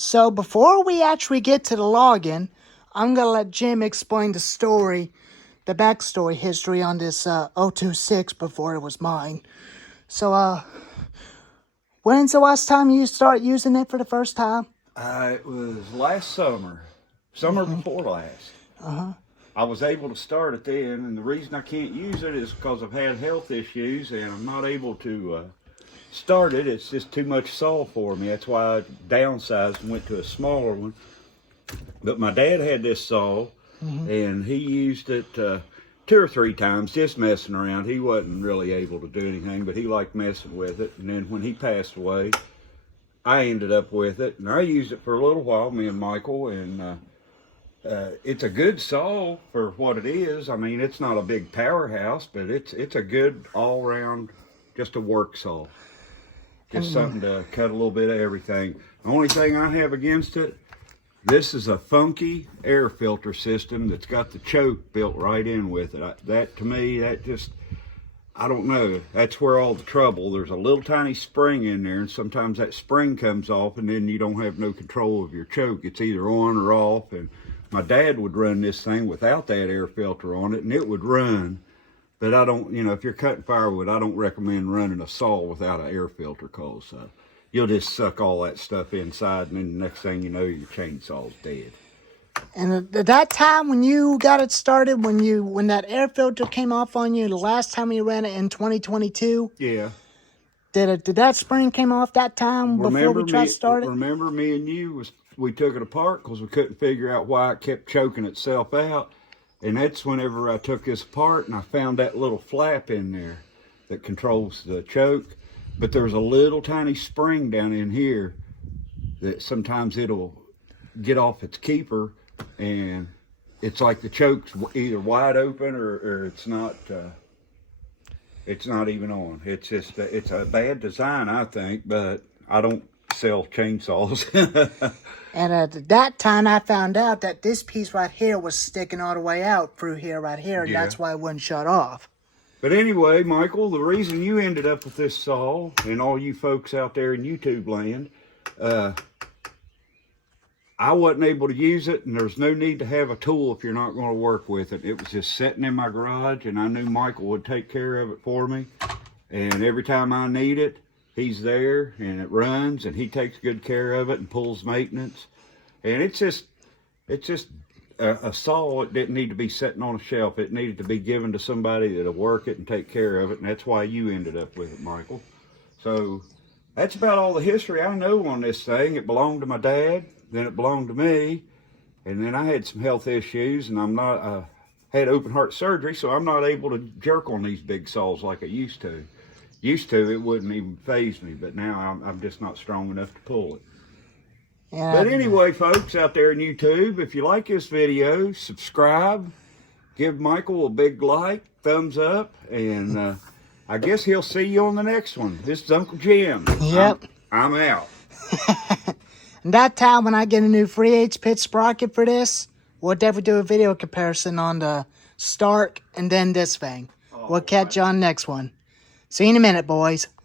So before we actually get to the login, I'm going to let Jim explain the story, the backstory history on this 026 before it was mine. So, when's the last time you start using it for the first time? It was last summer, before last. I was able to start it then, and the reason I can't use it is because I've had health issues and I'm not able to start it. It's just too much saw for me. That's why I downsized and went to a smaller one. But my dad had this saw, and he used it 2 or 3 times just messing around. He wasn't really able to do anything, but he liked messing with it. And then when he passed away, I ended up with it, and I used it for a little while, me and Michael, and it's a good saw for what it is. I mean, it's not a big powerhouse, but it's a good all-round, just a work saw. Just something to cut a little bit of everything. The only thing I have against it, this is a funky air filter system that's got the choke built right in with it. That, to me, that just, I don't know. That's where all the trouble. There's a little tiny spring in there, and sometimes that spring comes off, and then you don't have no control of your choke. It's either on or off, and my dad would run this thing without that air filter on it, and it would run. But I don't, if you're cutting firewood, I don't recommend running a saw without an air filter, because you'll just suck all that stuff inside, and then the next thing you know, your chainsaw's dead. And at that time when you got it started, when that air filter came off on you, the last time you ran it in 2022, yeah, did that spring came off that time before we tried to start it? Remember me and you, we took it apart because we couldn't figure out why it kept choking itself out. And that's whenever I took this apart and I found that little flap in there that controls the choke. But there's a little tiny spring down in here that sometimes it'll get off its keeper, and it's like the choke's either wide open or it's not even on. It's just, it's a bad design, I think, but I don't sell chainsaws. And at that time, I found out that this piece right here was sticking all the way out through here, right here, and that's why it wouldn't shut off. But anyway, Michael, the reason you ended up with this saw, and all you folks out there in YouTube land, I wasn't able to use it, and there's no need to have a tool if you're not going to work with it. It was just sitting in my garage, and I knew Michael would take care of it for me. And every time I need it, he's there, and it runs, and he takes good care of it and pulls maintenance. And it's just a saw. It didn't need to be sitting on a shelf. It needed to be given to somebody that'll work it and take care of it, and that's why you ended up with it, Michael. So that's about all the history I know on this thing. It belonged to my dad, then it belonged to me, and then I had some health issues, and I'm not, had open heart surgery, so I'm not able to jerk on these big saws like I used to. It wouldn't even faze me, but now I'm just not strong enough to pull it. Yeah. But anyway, folks out there in YouTube, if you like this video, subscribe, give Michael a big like, thumbs up, and I guess he'll see you on the next one. This is Uncle Jim. Yep. I'm out. And that time when I get a new 3/8 pitch sprocket for this, we'll definitely do a video comparison on the Stark and then this thing. We'll catch you on the next one. See you in a minute, boys.